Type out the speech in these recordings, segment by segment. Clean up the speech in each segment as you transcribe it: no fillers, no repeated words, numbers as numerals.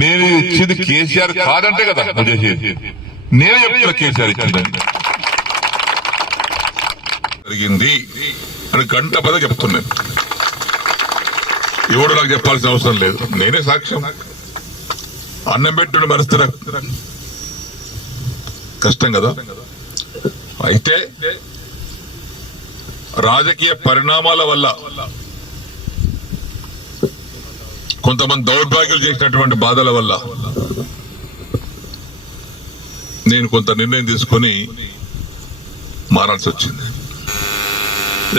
నేను ఇచ్చింది కేసీఆర్ కాదంటే కదా నువ్వు చేసేది. నేనే చెప్తున్నా కేసీఆర్ ఇచ్చిందని జరిగింది అని గంట పద చెప్తున్నాను. ఎవడు నాకు చెప్పాల్సిన అవసరం లేదు, నేనే సాక్ష్యం. అన్నం పెట్టుడు మరుస్తున్నా కష్టం కదా. అయితే రాజకీయ పరిణామాల వల్ల కొంతమంది దౌర్భాగ్యులు చేసినటువంటి బాధల వల్ల నేను కొంత నిర్ణయం తీసుకొని మారాల్సి వచ్చింది.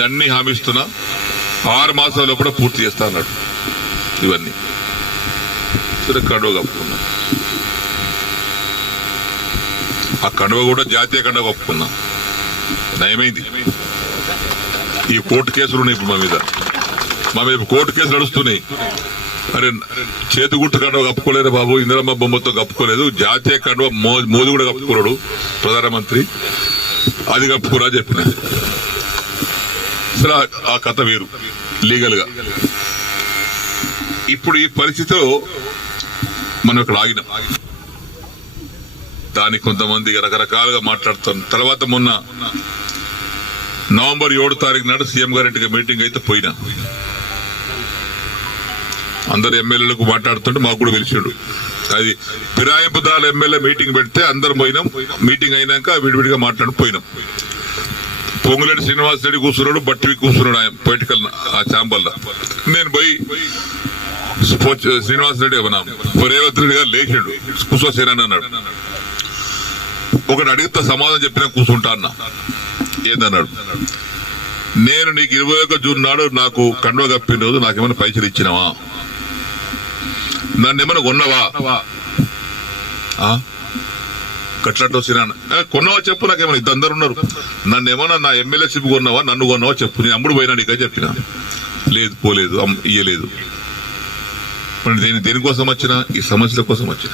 అన్ని హామీ ఇస్తున్నా, 6 మాసాల్లో కూడా పూర్తి చేస్తా అన్నాడు. ఇవన్నీ సరే, కండువ కప్పుకున్నా. ఆ కండువ కూడా జాతీయ కండువ కప్పుకున్నా. నయమైంది. ఈ కోర్టు కేసులు ఉన్నాయి ఇప్పుడు మా మీద కోర్టు కేసులు నడుస్తున్నాయి. అరే చేతి గుట్టు కండువ కప్పుకోలేదు బాబు, ఇందిరమ్మ బొమ్మతో కప్పుకోలేదు, జాతీయ కండువ మోదీ కూడా కప్పుకోలేడు ప్రధానమంత్రి, అది కప్పుకోరా చెప్పిన. సరే, ఆ కథ వేరు లీగల్ గా. ఇప్పుడు ఈ పరిస్థితిలో మనం ఇక్కడ ఆగినాం. దానికి కొంతమంది రకరకాలుగా మాట్లాడుతాం. తర్వాత మొన్న నవంబర్ 7 తారీఖు నాడు సీఎం గారింటికి మీటింగ్ అయితే పోయినా. అందరు ఎమ్మెల్యేలకు మాట్లాడుతుంటే మాకు కూడా పిలిచాడు. అది ఫిరాయింపుదారుల ఎమ్మెల్యే మీటింగ్ పెడితే అందరం పోయినాం. మీటింగ్ అయినాక విడివిడిగా మాట్లాడి పోయినాం. పొంగులేటి శ్రీనివాస్ రెడ్డి కూర్చున్నాడు, బట్టివి కూర్చున్నాడు ఆయన పొలిటికల్ ఆ ఛాంబర్లో. నేను పోయి శ్రీనివాస్ రెడ్డి రేవంత్ రెడ్డి గారు లేచాడు, కూర్చోసేనని అన్నాడు. ఒకటి అడిగితే సమాధానం చెప్పినా కూర్చుంటా అన్నా. ఏందన్నాడు, నేను నీకు 21 జూన్ నాడు నాకు కండువ కప్పిన రోజు నాకేమైనా పైసలు ఇచ్చినావా, నన్ను ఏమైనా కొన్నావా, కట్లట్టు వచ్చినా కొన్నావా చెప్పు, నాకేమైనా ఇద్దరు ఉన్నారు, నన్ను ఏమన్నా నా ఎమ్మెల్యేషిప్ కొన్నావా, నన్ను కొన్నావా చెప్పు, నేను అమ్ముడు పోయినా నీకే చెప్పిన. లేదు, పోలేదు, ఇయ్యలేదు. దేనికోసం వచ్చినా, ఈ సమస్యల కోసం వచ్చిన.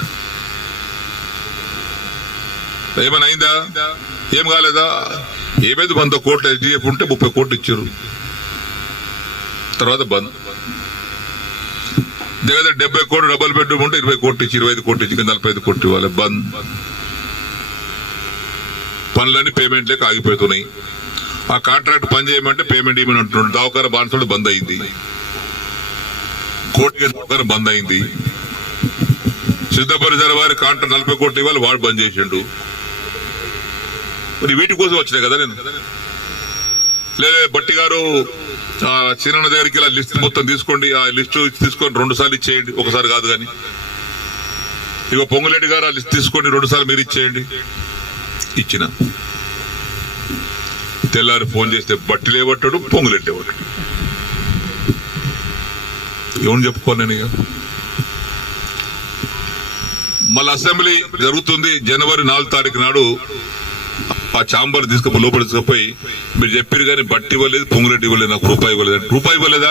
ఏమైనా అయిందా, ఏం కాలేదా, ఏమైంది, 100 కోట్లు ఎస్డిఎఫ్ ఉంటే 30 కోట్లు ఇచ్చారు. తర్వాత బంద్. దగ్గర 70 కోట్లు డబుల్ బెడ్రూమ్ ఉంటే 20 కోట్లు ఇచ్చి, 25 కోట్లు ఇచ్చి, 45 కోట్లు ఇవ్వాలి. బంద్. పనులన్నీ పేమెంట్ లేక ఆగిపోతున్నాయి. ఆ కాంట్రాక్ట్ పని చేయమంటే పేమెంట్ ఇవ్వమని అంటున్నాడు. దవాఖాన బాన్సుడు బంద్ అయింది, కోర్టు దవాఖాన బంద్ అయింది. సిద్ధపరిచారు వారి కాంట్రాక్ట్ 40 కోట్లు ఇవ్వాలి, వాడు బంద్ చేసిండు. మరి వీటి కోసం వచ్చినాయి కదా నేను. లేదా బట్టి గారు చిన్న దగ్గరికి ఇలా లిస్ట్ మొత్తం తీసుకోండి, ఆ లిస్టు తీసుకొని 2 సార్లు ఇచ్చేయండి, ఒకసారి కాదు కానీ. ఇక పొంగులేటి గారు ఆ లిస్ట్ తీసుకోండి, 2 సార్లు మీరు ఇచ్చేయండి. ఇచ్చిన తెల్లారి ఫోన్ చేస్తే బట్టి లేవట్టాడు, పొంగులేటి లేవట్టాడు. ఏమని చెప్పుకోను నేను. ఇక మళ్ళీ అసెంబ్లీ జరుగుతుంది. జనవరి 4 తారీఖు నాడు ఆ ఛాంబర్ తీసుకుపోయి లోపల తీసుకుపోయి, మీరు చెప్పారు కానీ బట్టి ఇవ్వలేదు, పొంగులేటి ఇవ్వలేదు, నాకు రూపాయి ఇవ్వలేదు. రూపాయి ఇవ్వలేదా,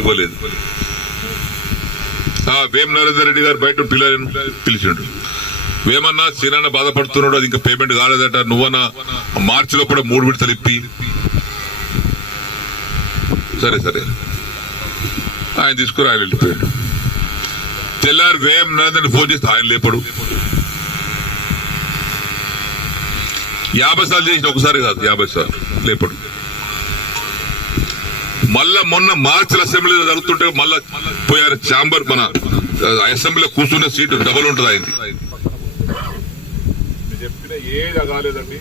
ఇవ్వలేదు. వేమ నరేందర్ రెడ్డి గారు బయట పిలిచాడు. వేమన్నా సీనన్న బాధపడుతున్నాడు, అది ఇంకా పేమెంట్ కాలేదట, నువ్వన్నా మార్చిలో కూడా 3 విడతలు ఇప్పి. సరే సరే ఆయన తీసుకుని ఆయన వెళ్ళిపోయాడు. తెల్లారి వేమ నరేందర్ ఫోన్ చేస్తే ఆయన లేపడు. 50 సార్లు చేసిన, ఒకసారి కాదు 50 సార్లు లేపడు. మళ్ళా మొన్న మార్చిల అసెంబ్లీలో జరుగుతుంటే మళ్ళా పోయారు ఛాంబర్. మన అసెంబ్లీలో కూర్చునే సీటు డబల్ ఉంటుంది అయింది. చెప్పిన ఏది కాలేదండి.